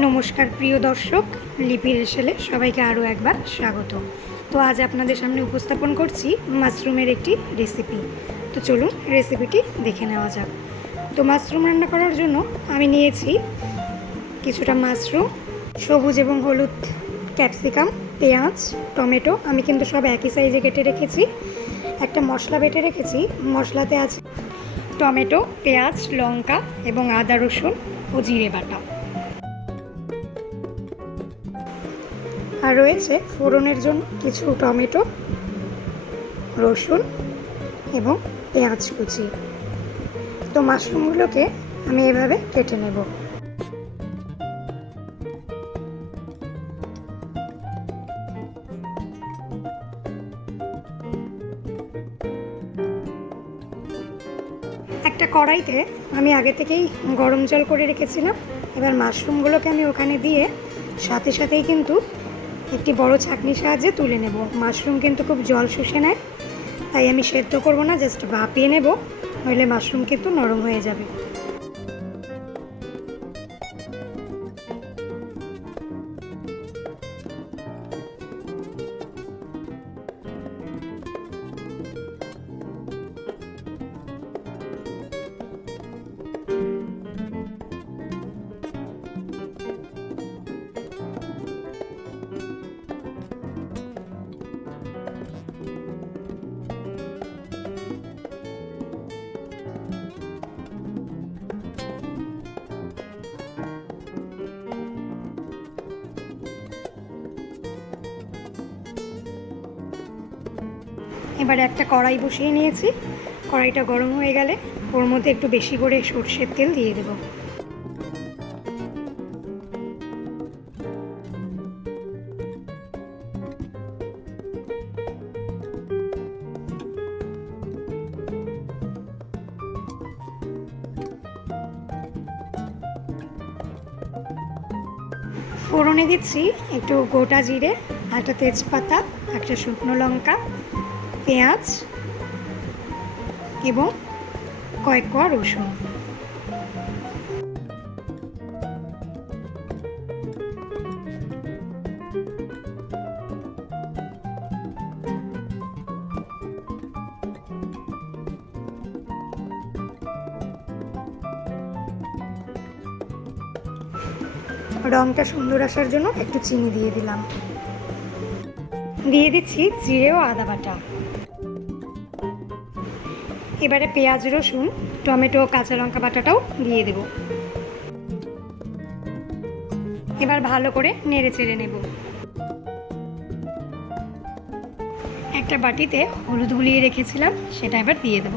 নমস্কার প্রিয় দর্শক, লিপির হেসেলে সবাইকে আরও একবার স্বাগত। তো আজ আপনাদের সামনে উপস্থাপন করছি মাশরুমের একটি রেসিপি। তো চলুন রেসিপিটি দেখে নেওয়া যাক। তো মাশরুম রান্না করার জন্য আমি নিয়েছি কিছুটা মাশরুম, সবুজ এবং হলুদ ক্যাপসিকাম, পেঁয়াজ, টমেটো। আমি কিন্তু সব একই সাইজে কেটে রেখেছি। একটা মশলা বেটে রেখেছি, মশলাতে আছে টমেটো, পেঁয়াজ, লঙ্কা এবং আদা রসুন ও জিরে বাটা। আর রয়েছে ফোড়নের জন্য কিছু টমেটো, রসুন এবং পেঁয়াজ কুচি। তো মাশরুমগুলোকে আমি এভাবে কেটে নেব। একটা কড়াইতে আমি আগে থেকেই গরম জল করে রেখেছিলাম। এবার মাশরুমগুলোকে আমি ওখানে দিয়ে সাথে সাথেই কিন্তু একটি বড় ছাঁকনির সাহায্যে তুলে নেব। মাশরুম কিন্তু খুব জল শুষে নেয়, তাই আমি সেদ্ধ করব না, জাস্ট ভাপিয়ে নেব, নইলে মাশরুম কিন্তু নরম হয়ে যাবে। এবারে একটা কড়াই বসিয়ে নিয়েছি। কড়াইটা গরম হয়ে গেলে ওর মধ্যে একটু বেশি করে সরষের তেল দিয়ে দেব। ফোড়নে দিচ্ছি একটু গোটা জিরে, একটা তেজপাতা, একটা শুকনো লঙ্কা, পেঁয়াজ এবং কয়েক কোয়া রসুন। রঙটা সুন্দর আসার জন্য একটু চিনি দিয়ে দিলাম। দিয়ে দিচ্ছি জিরে ও আদা বাটা। এবারে পেঁয়াজ, রসুন, টমেটো, কাঁচা লঙ্কা বাটাটাও দিয়ে দেব। এবার ভালো করে নেড়ে চেড়ে নেব। একটা বাটিতে হলুদ গুলিয়ে রেখেছিলাম, সেটা এবার দিয়ে দেব।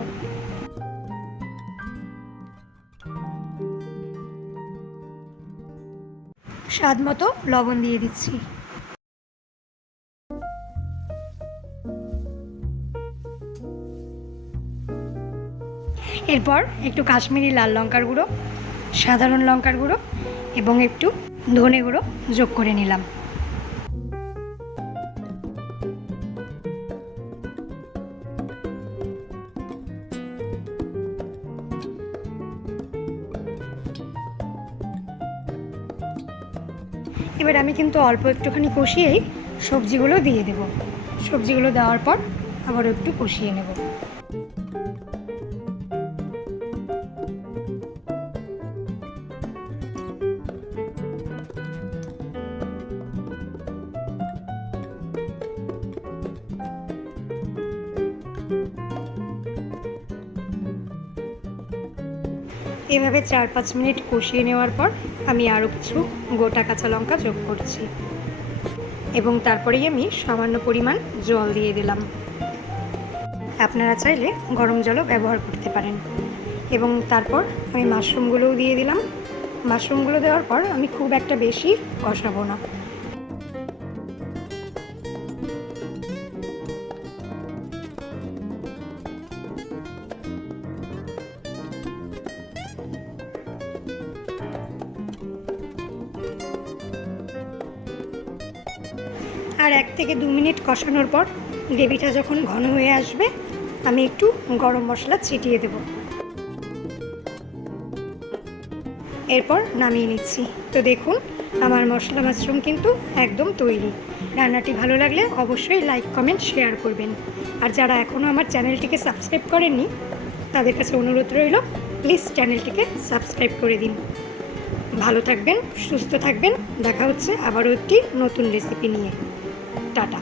স্বাদ মতো লবণ দিয়ে দিচ্ছি। এরপর একটু কাশ্মীরি লাল লঙ্কার গুঁড়ো, সাধারণ লঙ্কার গুঁড়ো এবং একটু ধনে গুঁড়ো যোগ করে নিলাম। এবার আমি কিন্তু অল্প একটুখানি কষিয়েই সবজিগুলো দিয়ে দেব। সবজিগুলো দেওয়ার পর আবার একটু কষিয়ে নেব। এভাবে 4-5 মিনিট কষিয়ে নেওয়ার পর আমি আরও কিছু গোটা কাঁচা লঙ্কা যোগ করছি এবং তারপরেই আমি সামান্য পরিমাণ জল দিয়ে দিলাম। আপনারা চাইলে গরম জলও ব্যবহার করতে পারেন। এবং তারপর আমি মাশরুমগুলোও দিয়ে দিলাম। মাশরুমগুলো দেওয়ার পর আমি খুব একটা বেশি কষাবো না। আর 1 থেকে 2 মিনিট কষানোর পর গ্রেভিটা যখন ঘন হয়ে আসবে, আমি একটু গরম মশলা ছিটিয়ে দেব। এরপর নামিয়ে নিচ্ছি। তো দেখুন আমার মশলা মাশরুম কিন্তু একদম তৈরি। রান্নাটি ভালো লাগলে অবশ্যই লাইক কমেন্ট শেয়ার করবেন। আর যারা এখনও আমার চ্যানেলটিকে সাবস্ক্রাইব করেননি তাদের কাছে অনুরোধ রইল, প্লিজ চ্যানেলটিকে সাবস্ক্রাইব করে দিন। ভালো থাকবেন, সুস্থ থাকবেন। দেখা হচ্ছে আবারও একটি নতুন রেসিপি নিয়ে। টাটা।